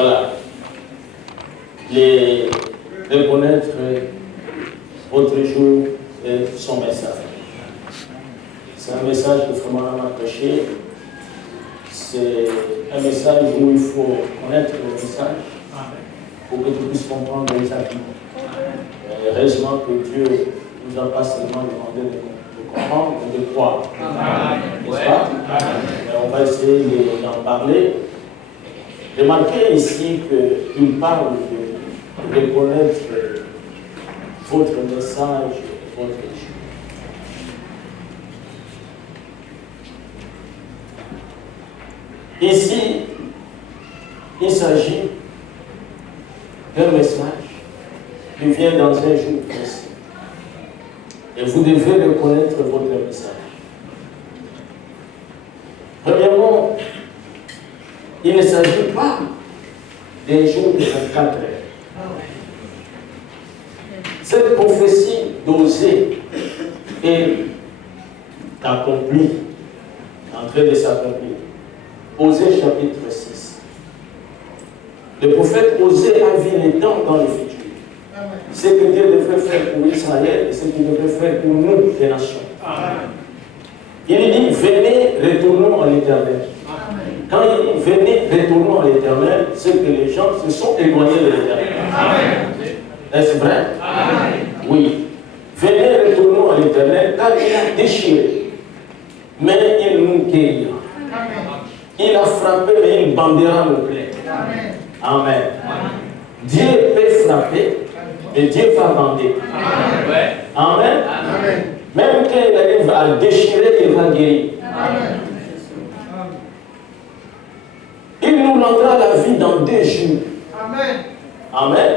voilà, les reconnaître votre jour et son message. C'est un message que vraiment m'a prêché. C'est un message où il faut connaître le message pour que tu puisses comprendre les acquis. Heureusement que Dieu nous a pas seulement demandé de comprendre, mais de croire. N'est-ce pas? On va essayer d'en parler. Remarquez ici qu'il parle de connaître votre message, votre Dieu. Ici, il s'agit d'un message qui vient dans un jour précis. Et vous devez reconnaître votre message. Premièrement, il ne s'agit pas d'un jour de 24 heures. Cette prophétie d'Osée est accomplie, en train de s'accomplir. Osée chapitre 6. Le prophète Osée a vu les temps dans le futur. Ce que Dieu devrait faire pour Israël et ce qu'il devrait faire pour nous, les nations. Il dit, venez, retournons à l'Éternel. Quand il dit, venez, retournons à l'Éternel, c'est que les gens se sont éloignés de l'Éternel. Est-ce vrai? Oui. Venez, retournons à l'Éternel, car il a déchiré, mais il nous guérira. Il a frappé, mais il bandera nos plaies. Amen. Dieu peut frapper, et Dieu va bander. Amen. Même quand il arrive à déchirer, il va guérir. Il nous rendra la vie dans 2 jours. Amen.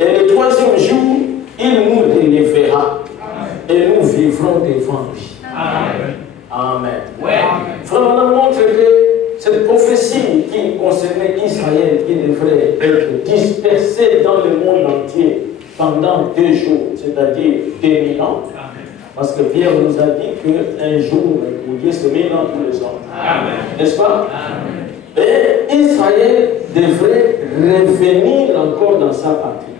Et le 3e jour, il nous relèvera. Et nous vivrons devant lui. Amen. Frère, on a montré que cette prophétie qui concernait Israël, qui devrait être dispersée dans le monde entier pendant 2 jours, c'est-à-dire 2000 ans, parce que Pierre nous a dit qu'un jour pour Dieu c'est 1000 ans pour les hommes. N'est-ce pas? Et Israël devrait revenir encore dans sa patrie.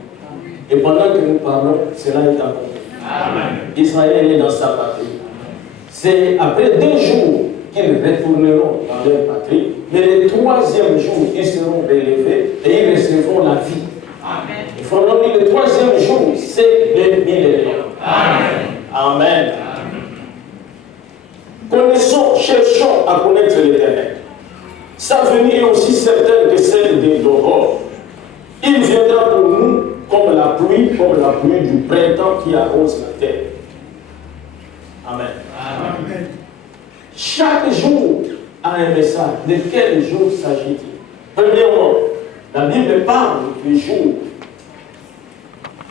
Et pendant que nous parlons, cela est accompli. Israël est dans sa patrie. C'est après 2 jours qu'ils retourneront dans leur patrie, mais le 3e jour, ils seront relevés et ils recevront la vie. Il faut dire le 3e jour, c'est le millénaire. Amen. Connaissons, cherchons à connaître l'Éternel. Sa venue est aussi certaine que celle de l'aurore. Il viendra pour nous comme la pluie du printemps qui arrose la terre. Amen. Chaque jour a un message. De quel jour s'agit-il? Premièrement, la Bible parle des jours.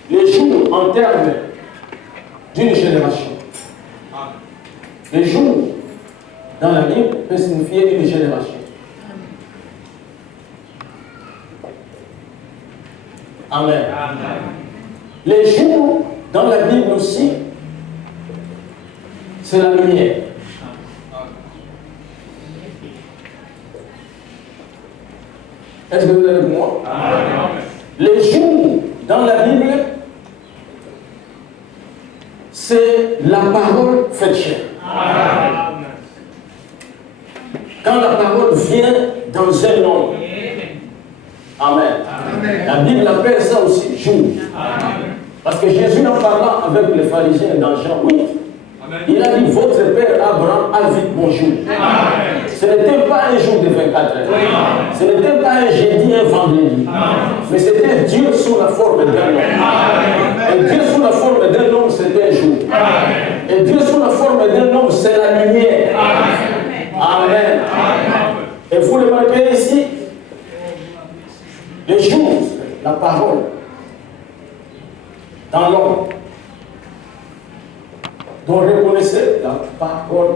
Les jours en termes d'une génération. Les jours dans la Bible peut signifier une génération. Amen. Les jours dans la Bible aussi, c'est la lumière. Est-ce que vous êtes avec moi? Les jours dans la Bible, c'est la parole faite chair. Quand la parole vient dans un homme. Amen. La Bible appelle ça aussi jour. Parce que Jésus en parlant avec les pharisiens dans Jean 8, il a dit, votre père Abraham a vu mon jour. Ce n'était pas un jour de 24 heures. Ce n'était pas un jeudi, un vendredi. Mais c'était Dieu sous la forme d'un homme. Et Dieu sous la forme d'un homme, c'était un jour. Et Dieu sous la forme d'un homme, c'est la lumière. Amen. Et vous le remarquez ici, les jours, la parole, dans l'homme. Donc reconnaissez la parole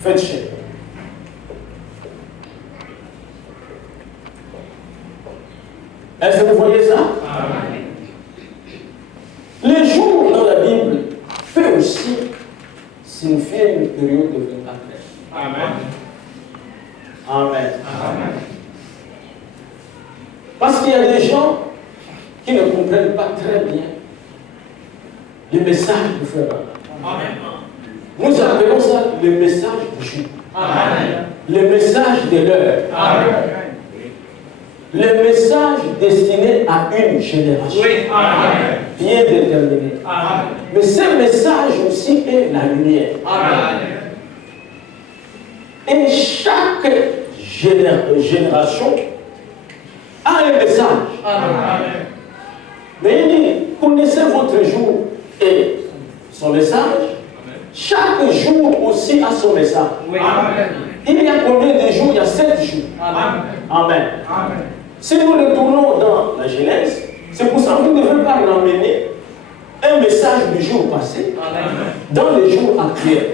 faite chair. Est-ce que vous voyez ça? Les jours dans la Bible peut aussi signifier une période de 24 heures. Amen. Amen. Parce qu'il y a des gens qui ne comprennent pas très bien les messages du frère Branham. Nous appelons ça le message du jour. Le message de l'heure. Le message destiné à une génération bien déterminée. Mais ce message aussi est la lumière. Et chaque génération a un message. Mais il dit, connaissez votre jour et son message. Chaque jour aussi a son message. Il y a combien de jours? Il y a 7 jours. Amen. Si nous retournons dans la Genèse, c'est pour ça que vous ne devez pas ramener un message du jour passé dans les jours actuels.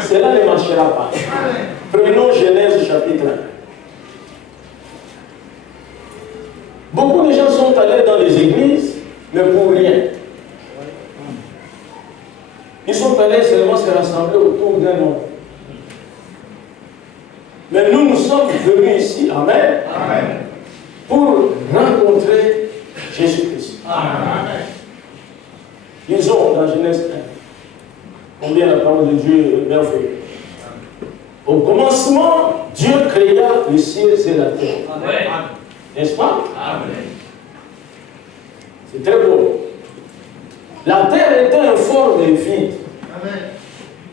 Cela ne marchera pas. Prenons Genèse chapitre 1. Beaucoup de gens sont allés dans les églises, mais pour rien. Ils sont allés seulement se rassembler autour d'un homme. Mais nous sommes venus ici, amen, pour rencontrer Jésus-Christ. Ils ont dans Genèse 1 combien la parole de Dieu est merveilleuse. Au commencement, Dieu créa les cieux et la terre. N'est-ce pas? C'est très beau. La terre était informe et vide.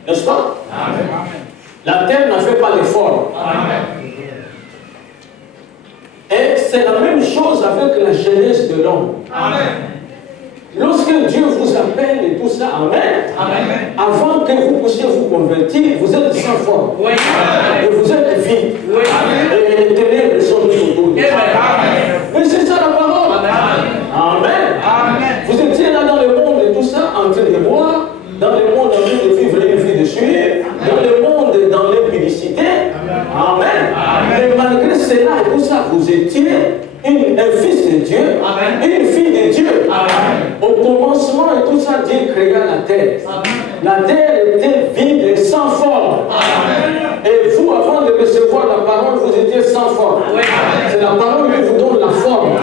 N'est-ce pas? La terre n'a fait pas de forme. Et c'est la même chose avec la jeunesse de l'homme. Lorsque Dieu vous appelle et tout ça, amen, avant que vous puissiez vous convertir, vous êtes sans forme. Et vous êtes vide. Et les ténèbres sont tout autour de vous. Mais c'est ça la parole. Amen. Vous étiez là dans le monde et tout ça, en train de boire, dans le monde en train de vivre une vie de suie, dans le monde dans l'impudicité. Amen. Mais malgré cela et tout ça, vous étiez un fils de Dieu, une fille de Dieu. Au commencement et tout ça, Dieu créa la terre. La terre était vide et sans forme. Et vous, avant de recevoir la parole, vous étiez sans forme. C'est la parole qui vous donne la forme.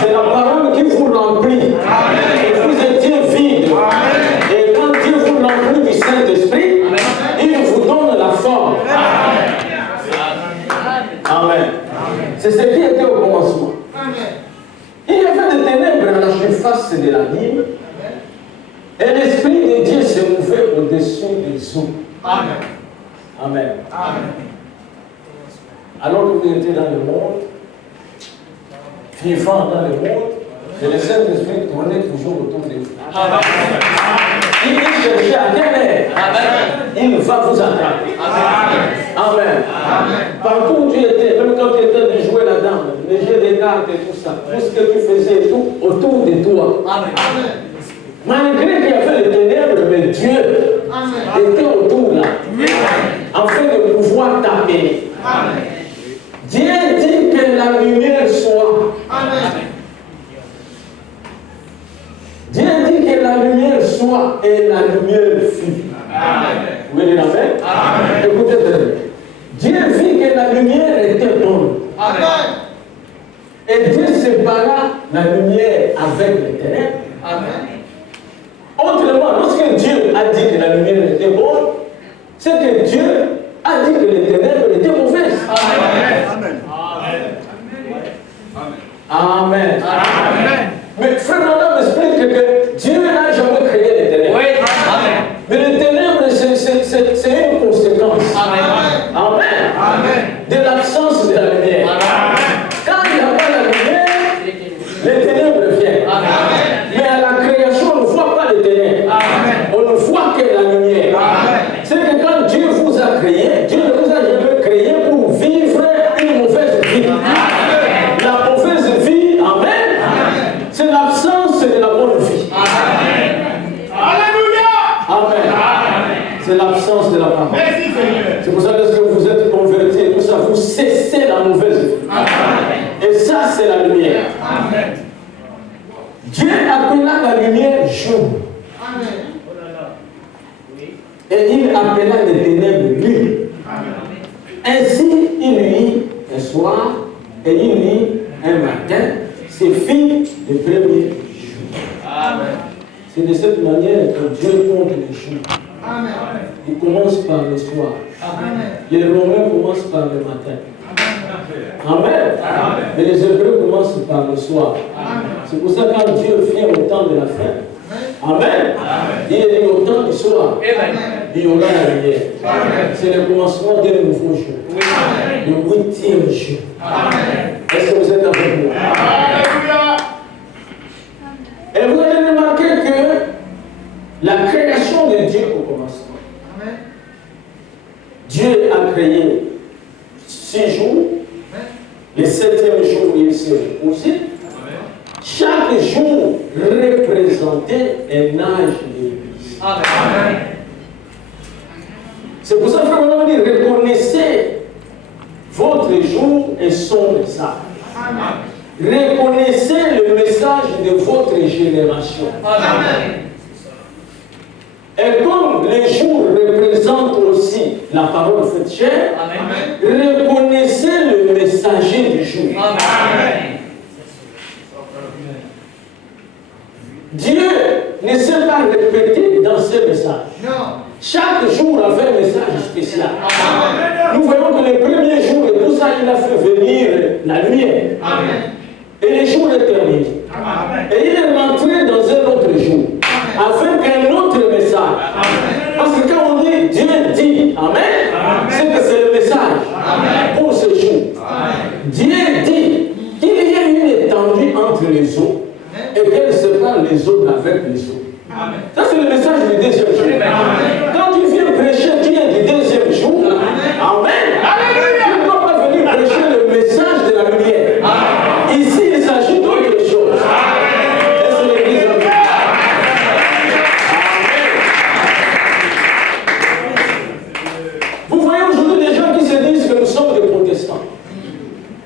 C'est la parole qui vous remplit. Et vous étiez vide. Et quand Dieu vous remplit du Saint-Esprit, il vous donne la forme. Amen. C'est ce qui était au commencement. Il y avait des ténèbres à la surface de l'abîme. Et l'Esprit de Dieu se mouvait au-dessus des eaux. Amen. Alors que vous étiez dans le monde, vivant dans le monde, et le Saint-Esprit tournait toujours autour de vous. Il cherchait à quelle heure il va vous attraper. Amen. Partout où tu étais, même quand tu étais de jouer la dame, les jeux de cartes et tout ça, tout ce que tu faisais, tout autour de toi. Malgré qu'il y avait les ténèbres, mais Dieu était autour là, afin de pouvoir taper. Dieu dit que la lumière soit. Dieu dit que la lumière soit et la lumière fut. Vous voyez l'amen? Écoutez très bien. Dieu vit que la lumière était bonne. Et Dieu sépara la lumière avec les ténèbres. Autrement, lorsque Dieu a dit que la lumière était bonne, c'est que Dieu a dit que les ténèbres étaient mauvaises. Amen. Mais frère Branham explique que Dieu n'a jamais créé les ténèbres. Mais les ténèbres, c'est une conséquence. Amen. De l'absence de la lumière. Quand il n'y a pas la lumière, les ténèbres viennent. Mais à la création, on ne voit pas les ténèbres. On ne voit que la lumière. C'est que quand Dieu vous a créé, Dieu ne vous a jamais créé pour vivre une mauvaise vie. La mauvaise vie, c'est l'absence de la bonne vie. C'est l'absence de la parole. C'est pour ça que lorsque vous êtes convertis et tout ça, vous cessez la mauvaise vie. Et ça, c'est la lumière. Dieu appela la lumière jour. Et il appela les ténèbres nuit. Ainsi, il nuit un soir et il nuit un matin, c'est fini le premier jour. Amen. C'est de cette manière que Dieu compte les jours. Amen. Il commence par le soir. Amen. Les Romains commencent par le matin. Amen. Amen. Mais les Hébreux commencent par le soir. Amen. C'est pour ça que quand Dieu vient au temps de la fin, Amen. Amen. Il est dit au temps du soir, Amen. Il y aura la lumière. C'est le commencement d'un nouveau jour. Amen. Le 8e jour. Amen. Est-ce que vous êtes avec moi? Amen. Et vous allez remarquer que la création de Dieu au commencement. Amen. Dieu a créé 6 jours. Le 7e jour, il s'est reposé. Chaque jour représentait un âge de vie. Amen. C'est pour ça que on dit reconnaissez votre jour et son message. Amen. Reconnaissez le message de votre génération. Amen. Et comme les jours représentent aussi la parole faite chair, reconnaissez le messager du jour. Amen. Dieu ne s'est pas répété dans ce message. Non. Chaque jour avait un message spécial. Amen. Nous voyons que les premiers jours et tout ça, il a fait venir la lumière. Amen. Et les jours éternels. Et il est rentré dans un autre jour. Afin qu'un autre message. Amen. Parce que quand on dit Dieu dit Amen, c'est que c'est le message. Amen. Pour ce jour. Amen. Dieu dit qu'il y a une étendue entre les eaux et qu'elle sépare les eaux avec les eaux. Amen. Ça c'est le message du deuxième jour. Amen. Quand tu viens prêcher, tu es du deuxième jour. Amen. Alléluia. Tu ne dois pas venir prêcher le message de la lumière. Amen. Ici il s'agit d'autre chose.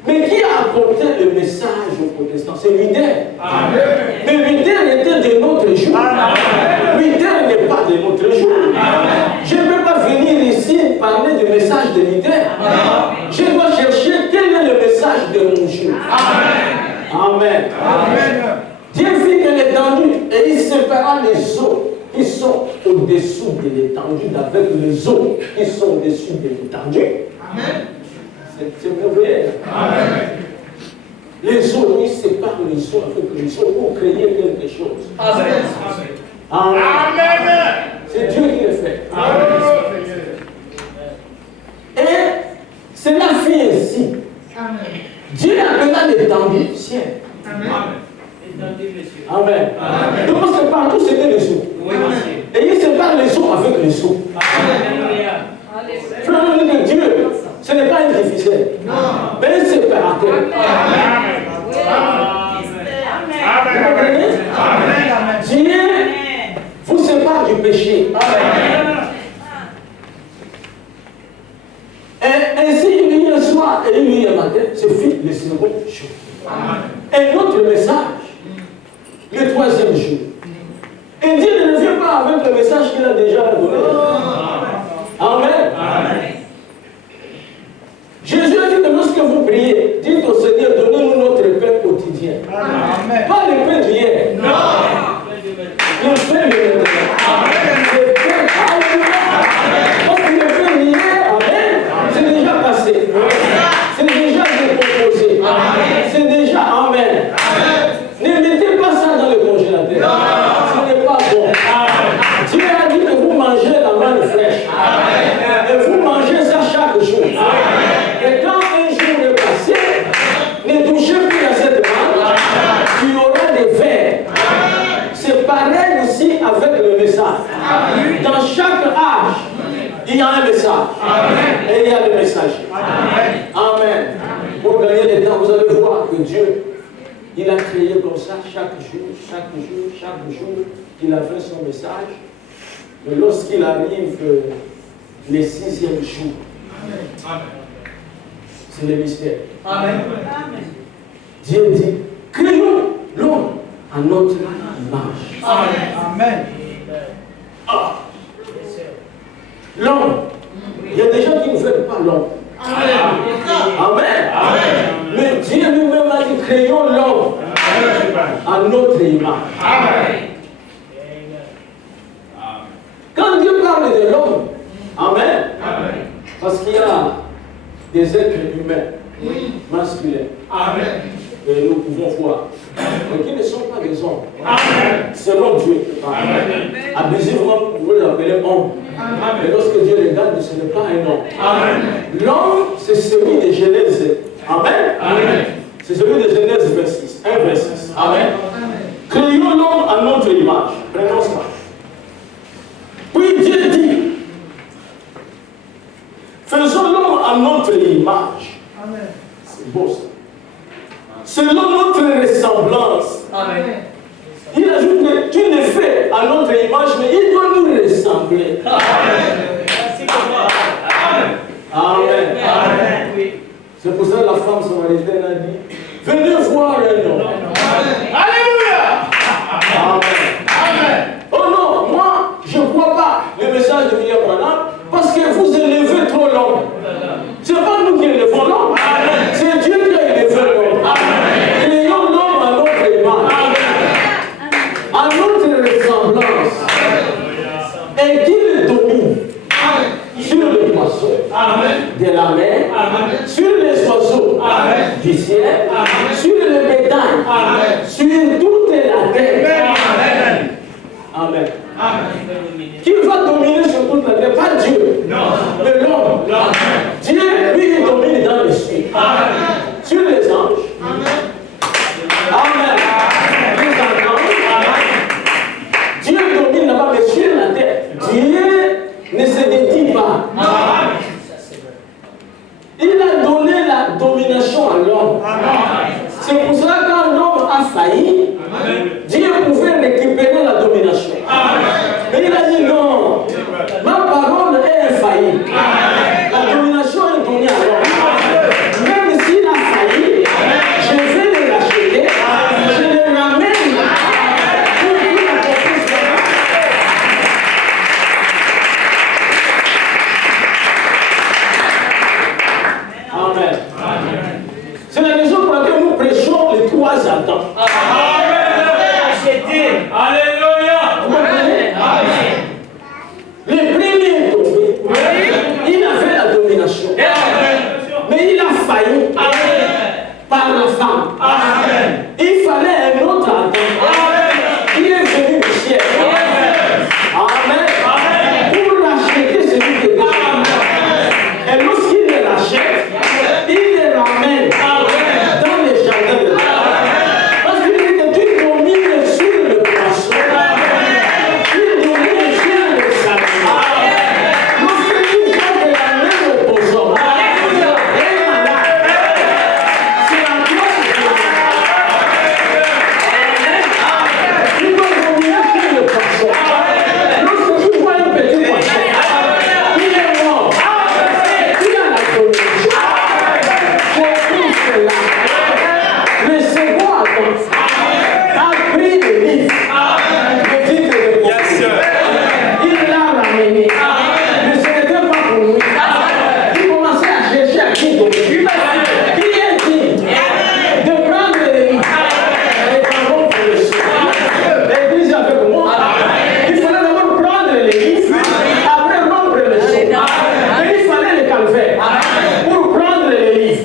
Mais qui a apporté le message aux protestants? C'est Luther. Mais Luther était de notre jour. Luther n'est pas de notre jour. Je ne peux pas venir ici parler du message de Luther. Je dois chercher quel est le message de mon jour. Amen. Dieu fit que l'étendue et il sépara les eaux qui sont au-dessous de l'étendue avec les eaux qui sont au-dessus de l'étendue. Amen. C'est merveilleux. Amen. Les eaux, ils séparent les eaux avec les eaux pour créer quelque chose. Amen. Amen. Amen. C'est Dieu qui le fait. Amen. Et cela fit ainsi. Amen. Dieu appela l'étendue ciel. Amen. Amen. Amen. Donc on sépare tout c'était les eaux. Oui, et il sépare les eaux avec les eaux. Amen. Frère de Dieu. Ce n'est pas un difficile, mais un séparateur. Vous comprenez? Dieu vous sépare du péché. Et ainsi, il y a un soir et il y a un matin, c'est fini le second jour. Un autre message, le 3e jour. Et Dieu ne vient pas avec le message qu'il a déjà donné. Amen. Jésus a dit que lorsque vous priez, dites au Seigneur, donnez-nous notre pain quotidien. Amen. Pas le pain d'hier. Non. Le pain de maintenant. Le pain, parce que le pain d'hier, amen, c'est déjà passé. C'est déjà décomposé. C'est déjà amen. Ne mettez pas ça dans le congélateur. Ce n'est pas bon. Dieu a dit que vous mangez la manne fraîche. Et vous mangez ça chaque jour. Et quand un jour est passé, ne touchez plus à cette manne, tu auras des vers. C'est pareil aussi avec le message. Dans chaque âge, il y a un message. Et il y a le messager. Amen. Pour gagner le temps, vous allez voir que Dieu, il a créé comme ça chaque jour, il a fait son message. Mais lorsqu'il arrive le 6e jour, c'est le mystère. Amen. Dieu dit, créons l'homme à notre image. Amen. Ah. L'homme. Il y a des gens qui ne veulent pas l'homme. Amen. Amen. Mais Dieu lui-même a dit créons l'homme à notre image. Amen. Quand Dieu parle de l'homme, amen, Amen. parce qu'il y a des êtres humains masculins. Amen. Et nous pouvons voir. Mais qui ne sont pas des hommes. Amen. Selon Dieu. Amen. Abusivement, vous l'appelez homme. Mais lorsque Dieu regarde, ce n'est pas un homme. Amen. L'homme, c'est celui de Genèse. Amen. Amen. C'est celui de Genèse 26. 1, 26. Amen. Créons l'homme à notre image. Prenons ça. Puis Dieu dit, faisons l'homme à notre image. Amen. C'est beau ça. Selon notre ressemblance. Amen. Il ajoute que tu le fais à notre image, mais il doit nous ressembler. Amen. Amen. Amen. C'est pour ça que la femme samaritaine a dit, venez voir un homme. Alléluia. Amen. Oh non, moi, je ne crois pas le message de William Branham parce que vous élevez trop l'homme. Ce n'est pas nous qui élevons l'homme, c'est Dieu qui a élevé l'homme. Créons l'homme à notre image, à notre ressemblance, et qu'il domine sur les poissons de la mer, sur les oiseaux du ciel, sur le bétail, sur toute la terre. Amen. Qui va dominer sur toute la terre? Pas Dieu, mais l'homme. Dieu, lui, il domine dans les cieux, sur les anges. Amen. Les anges. Dieu domine là-bas, mais sur la terre. Dieu ne se dédie pas. Il a donné la domination à l'homme. C'est pour cela que quand l'homme a failli, Dieu pouvait récupérer la domination. Mais il a dit non, ma parole est infaillible. La domination est donnée à l'homme. Même s'il a failli, je vais le racheter, je le ramène pour qu'il accomplisse la mission. Amen. C'est la raison pour laquelle nous prêchons les 3 Adams. Alléluia. Vous comprenez? Le premier est tombé. Il avait la domination. Mais il a failli par la femme. Il fallait un autre Adam. Il est venu du ciel. Amen. Pour racheter celui qui est déjà. Et lorsqu'il le rachète, il le ramène dans les jardins de Dieu. Parce qu'il dit que tu domines sur le poisson, tu domines sur le serpent. Lorsque tu vois de la même opposante, est malade, c'est la gloire de Dieu. Tu dois dominer sur le poisson. Lorsque tu vois un petit poisson, il est mort. Tu as la domination. C'est tout cela. Le second Adam a pris le livre, le titre de prophétie. Il l'a ramené. Mais ce n'était pas pour lui. Il commençait à chercher à qui dominer. Qui est digne de prendre le livre et d'en rompre le sceau? L'église est avec moi. Il fallait d'abord prendre le livre, après rompre le sceau. Mais il fallait le calvaire pour prendre le livre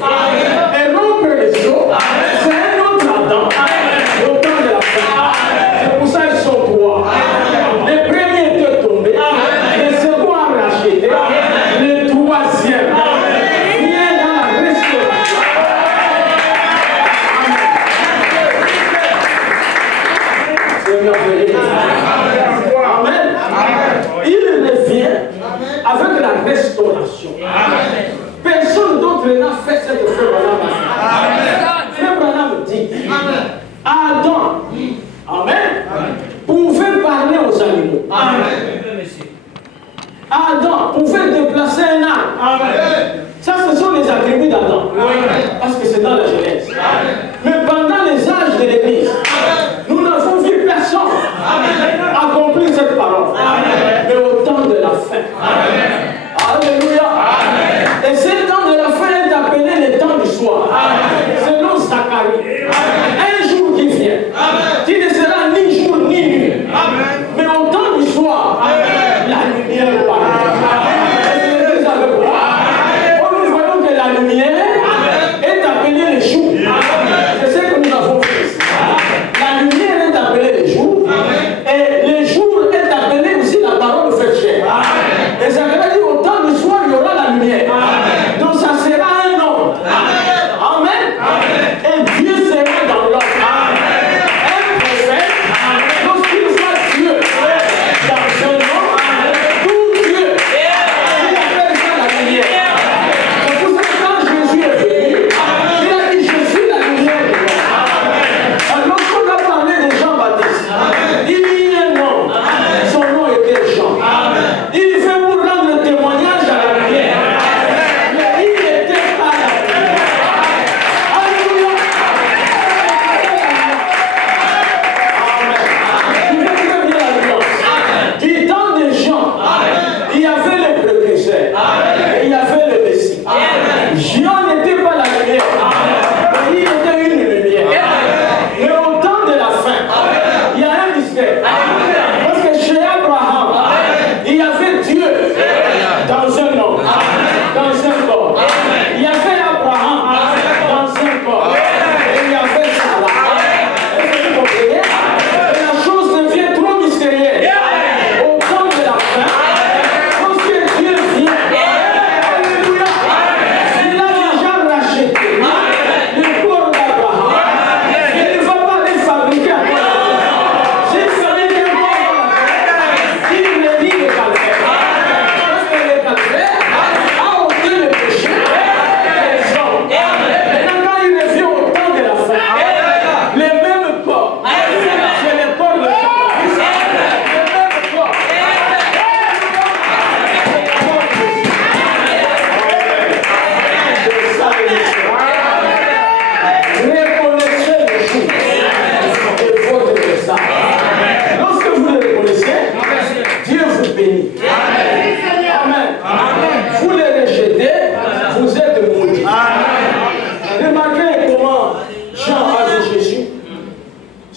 et rompre le sceau. C'est un autre Adam.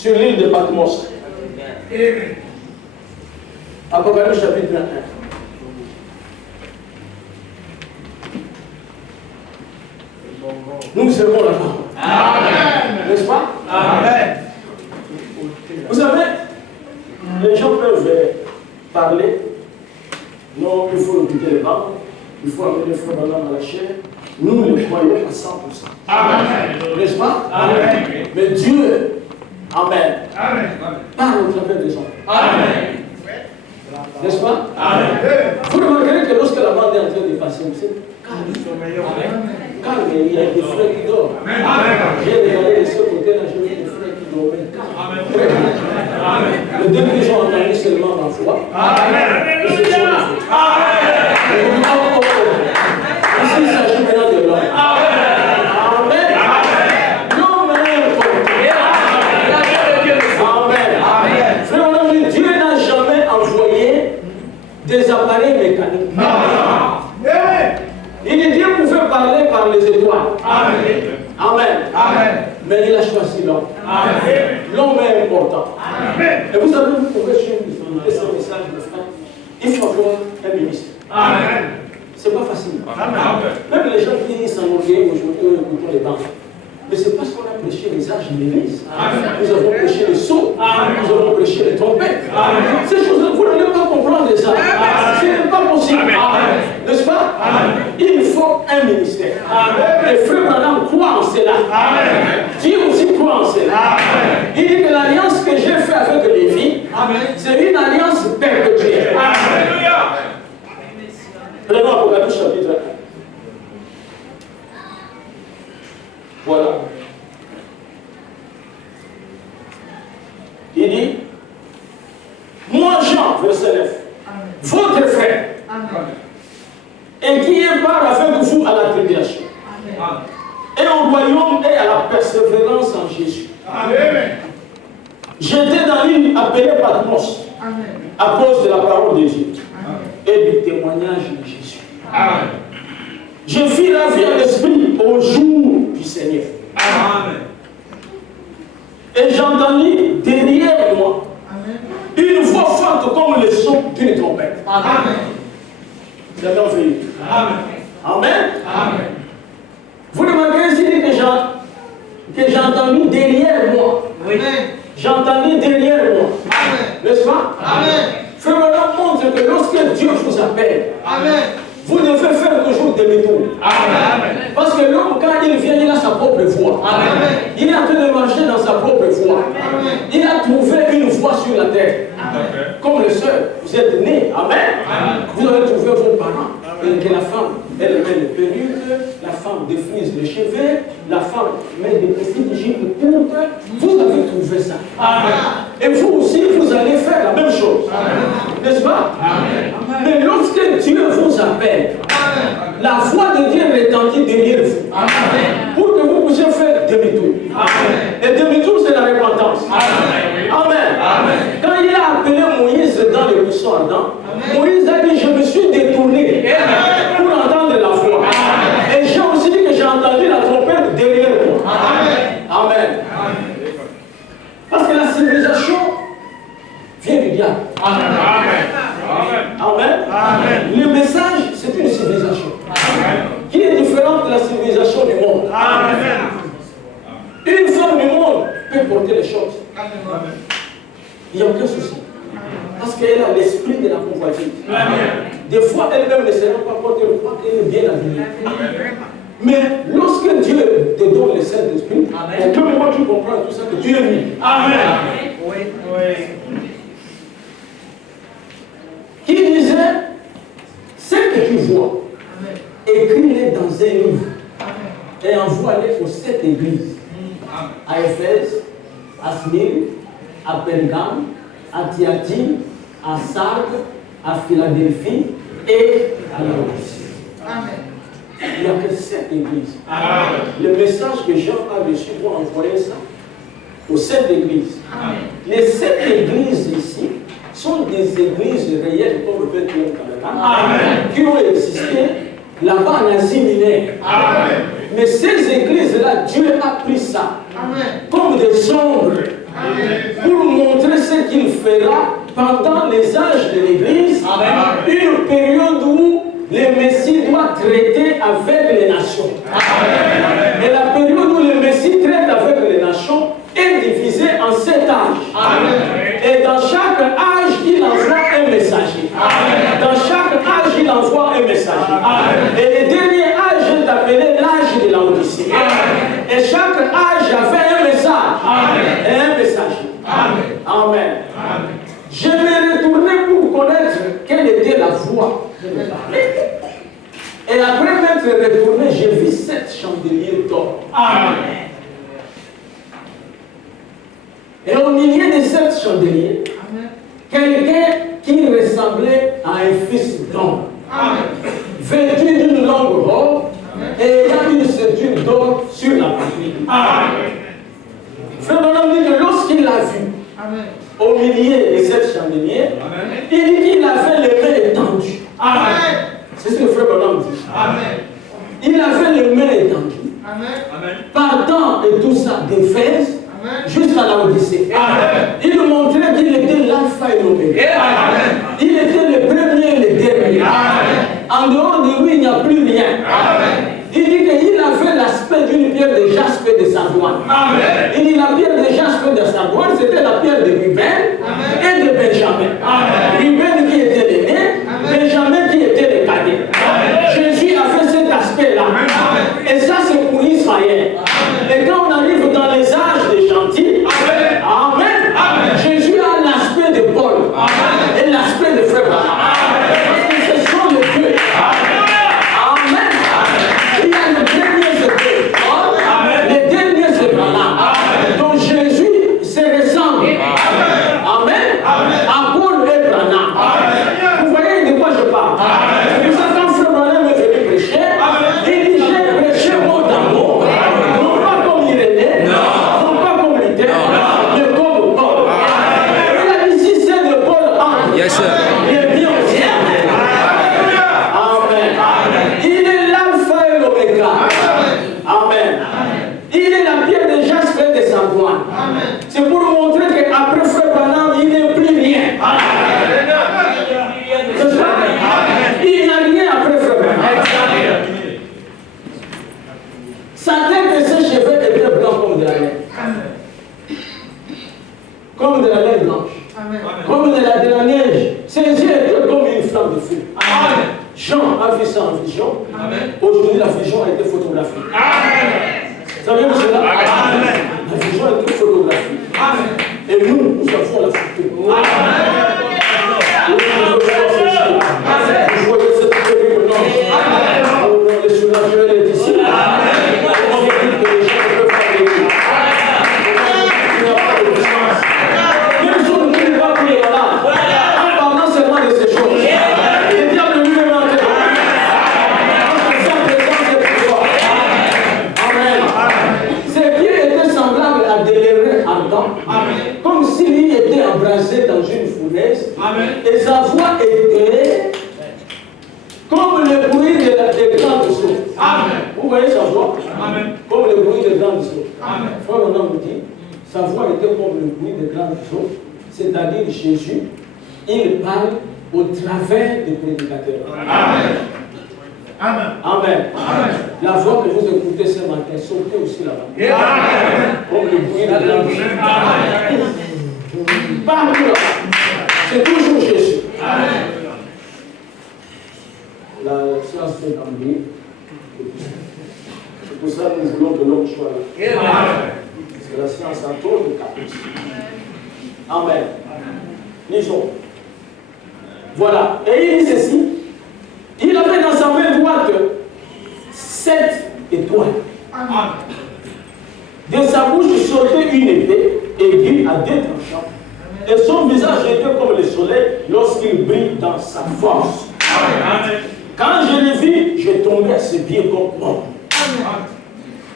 sur l'île de Patmos. Apocalypse chapitre 1. Nous serons là-bas. Amen. N'est-ce pas? Amen. Vous savez, les gens peuvent parler. Non, il faut écouter les bancs. Il faut amener les frères dans la chair. Nous les croyons à 100%. Amen. N'est-ce pas? Amen. Mais Dieu, Amen, Amen. parle au travers des hommes. Amen. N'est-ce pas? Amen. Vous remarquerez que lorsque la bande est en train de passer, vous savez, calme, il y a des frères qui dorment. J'ai regardé de ce côté-là, j'ai vu des frères qui dormaient calme. Les deux qui ont entendu seulement ma foi. Et ce sont les frères. Ici, il s'agit maintenant de l'homme. Amen. L'homme est important. Amen. Frère, on a vu, Dieu n'a jamais envoyé des appareils mécaniques. Il dit Dieu pouvait parler par les étoiles. Amen. Mais il a choisi l'homme. L'homme est important. Et vous savez, vous pouvez suivre ce message de frère. Il faut avoir un ministre. C'est pas facile. Même les gens qui s'enorgueillent aujourd'hui, écoutons les bancs. Mais c'est parce qu'on a prêché les âges de l'église. Nous avons prêché les sceaux. Nous avons prêché les trompettes. Ces choses-là, vous n'allez pas comprendre ça. Ce n'est pas possible. N'est-ce pas? Il faut un ministère. Et frère Branham croit en cela. Dieu aussi croit en cela. Il dit que l'alliance que j'ai faite avec Lévi, c'est une alliance perpétuelle. Prenons Apocalypse chapitre 1. Voilà. Il dit, moi Jean, verset 9, votre frère, et qui est part avec vous à la tribulation, et au royaume et à la persévérance en Jésus. J'étais dans l'île appelée Patmos, à cause de la parole de Dieu et du témoignage de Jésus. Je fis la vie à l'esprit au jour du Seigneur. Et j'entendis derrière moi une voix forte comme le son d'une trompette. Vous avez entendu? Amen. Vous remarquez ici que j'ai entendu derrière moi. J'ai entendu derrière moi. N'est-ce pas? Frère, on montre que lorsque Dieu vous appelle, vous devez faire toujours demi-tour. Parce que l'homme, quand il vient, il a sa propre voie. Il est en train de marcher dans sa propre voie. Il a trouvé une voie sur la terre. Comme le seul, vous êtes né. Amen. Vous avez trouvé vos parents. Et que la femme, elle met les perruques, la femme défrise les cheveux, la femme met des petites jupes courtes. Vous avez trouvé ça. Et vous aussi, vous allez faire la même chose. N'est-ce pas? Mais lorsque Dieu vous appelle, la voix de Dieu retentit derrière vous. Pour que vous puissiez faire demi-tour. Et demi-tour, c'est la repentance. Amen. Quand il a appelé Moïse dans le buisson ardent, Moïse a dit, je me suis détourné pour entendre la voix. Et j'ai aussi dit que j'ai entendu la trompette derrière moi. Amen. Parce que la civilisation vient du diable. Amen. Le message, c'est une civilisation qui est différente de la civilisation du monde. Une femme du monde peut porter les choses. Il n'y a aucun souci. Parce qu'elle a l'esprit de la convoitise. Des fois, elle-même ne sait pas porter le poids qu'elle est bien habillée. Mais lorsque Dieu te donne le Saint-Esprit, au même moment tu comprends tout ça que Dieu est mis. Qui disait, ce que tu vois, écris-les dans un livre et envoie-les aux 7 églises. À Éphèse, à Smyrne, à Pergame, à Thyatire, à Sardes, à Philadelphie et à Laodicée. Il n'y a que 7 églises. Le message que Jean a reçu pour envoyer ça aux 7 églises. Les 7 églises ici sont des églises réelles comme le Père qui ont existé là-bas en Asie mineure. Mais ces églises-là, Dieu a pris ça comme des ombres pour montrer ce qu'il fera pendant les âges de l'Église, une période où le Messie doit traiter avec les nations. Et la période où le Messie traite avec les nations est divisée en 7 âges. Et dans chaque âge, il envoie un messager. Dans chaque âge, il envoie un messager. Et le dernier âge est appelé l'âge de la Odyssée. Et chaque âge avait un message et un messager. Amen. Je vais retourner pour connaître quelle était la voix qui me parlait. Et après m'être retourné, j'ai vu 7 chandeliers d'or. Et au milieu de 7 chandeliers, quelqu'un qui ressemblait à un fils d'homme, vêtu d'une longue robe et ayant une ceinture d'or sur la poitrine. Frère Branham dit que lorsqu'il l'a vu, au milieu de 7 chandeliers, il dit qu'il avait les mains étendues. C'est ce que Frère Branham dit. Il avait les mains étendues. Partant et tout ça d'Éphèse jusqu'à la Odyssée. Il montrait qu'il était l'alpha et l'oméga. Il était le premier et le dernier. En dehors de lui, il n'y a plus rien. Il dit qu'il avait l'aspect d'une pierre de jaspe et de sardoine. Il dit la pierre de jaspe et de sardoine, c'était la pierre de Ruben et de Benjamin. Ruben qui était l'aîné, Benjamin qui était le cadet. Jésus a fait cet aspect-là. Et ça, c'est pour Israël. Et quand on arrive dans les âges des gentils, Amen. Jésus a l'aspect de Paul et l'aspect de Frère Branham. Parce que ce sont les deux. Amen. Il y a le dernier, c'est Paul. Le dernier, c'est Branham. Donc Jésus se ressemble. Amen. À Paul et Branham. Vous voyez de quoi je parle? C'est pour ça que quand Frère Branham est venu prêcher, il dit j'ai prêché mot à mot. Non pas comme Irénée, non pas comme Luther, mais comme Paul. Il a dit si c'est de Paul en Yes, sir. il est bien aussi. Amen. Il est l'alpha et l'oméga. Amen. Il est la pierre de jaspe et de sardoine. C'est pour montrer qu'après Frère Branham, il n'est plus rien. C'est ça? Il n'y a rien après Frère Branham. Sa tête et ses cheveux étaient blancs comme de la laine. Comme de la laine blanche. Comme de la neige. Ses yeux étaient comme une flamme de feu. Jean a vu ça en vision. Aujourd'hui, la vision a été photographiée. Vous savez cela? La vision a été photographiée. Et nous avons la photo. Vous voyez cette terrible ange. Le soulageur est ici. Comment vous dites que les gens ne peuvent pas venir? Il n'y a pas de puissance. Même si on ne peut pas prier là, en parlant seulement de ces choses, le diable lui-même a fait. Parce que sa présence est plus forte. Amen. Ses pieds étaient semblables à des lèvres ardents, comme s'il était embrasé dans une fournaise. Et sa voix était comme le bruit des grandes eaux. Vous voyez sa voix? Comme le bruit des grandes eaux. Frère Branham nous dit, sa voix était comme le bruit des grandes eaux. C'est-à-dire Jésus, il parle au travers des prédicateurs. Amen. La voix que vous écoutez ce matin, sautez aussi là-bas. Comme le bruit des grandes eaux. Parle là. C'est toujours Jésus. La science fait d'emblée. C'est pour ça que nous voulons que l'homme soit là. Parce que la science a trop de caprices. Amen. Lisons. Voilà. Et il dit ceci. Il avait dans sa main droite 7 étoiles. De sa bouche sortait une épée aiguë à 2 tranchants. Et son visage était comme le soleil lorsqu'il brille dans sa force. Quand je l'ai vu, je tombais à ses pieds comme mort.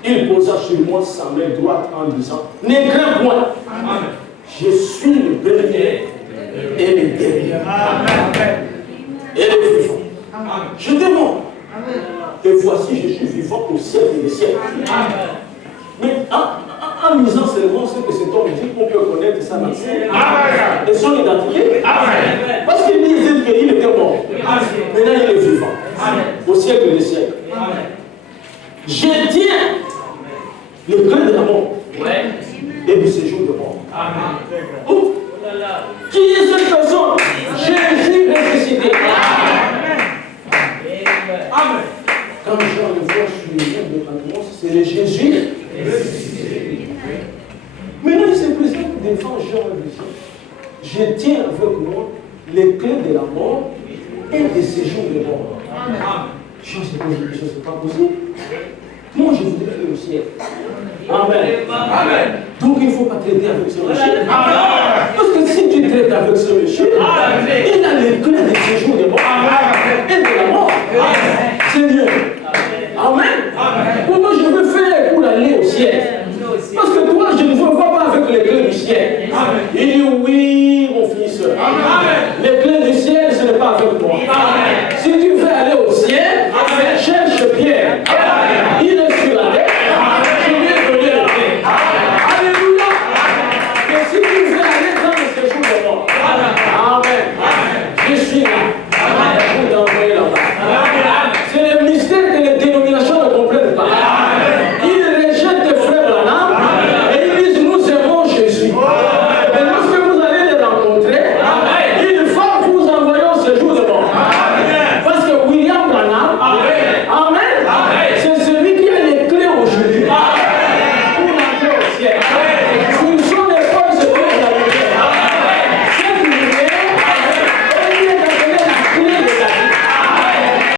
Il posa sur moi sa main droite en disant, ne crains point, je suis le premier et le dernier. Et le vivant. Je demande. Et voici, je suis vivant au ciel et des siècles. Mais En lisant seulement ce que cet homme dit, on peut connaître sa nation Amen. et son identité. Amen. Parce qu'il disait qu'il était mort. Maintenant, il est vivant. Au siècle des siècles. Je tiens le cœur de la mort et du séjour de mort. Oh. Qui est cette personne? Jésus ressuscité. Amen. Quand Jean le voit sur les lieux de Patmos, c'est le Jésus ressuscité. Maintenant, il se présente devant Jean le disant, je tiens avec moi les clés de la mort et des séjours de mort. Amen. Jean se pose une question, c'est pas possible. Moi, je voudrais aller au ciel. Amen. Amen. Donc, il ne faut pas traiter avec ce monsieur. Parce que si tu traites avec ce monsieur, il a les clés des séjours de mort. Amen.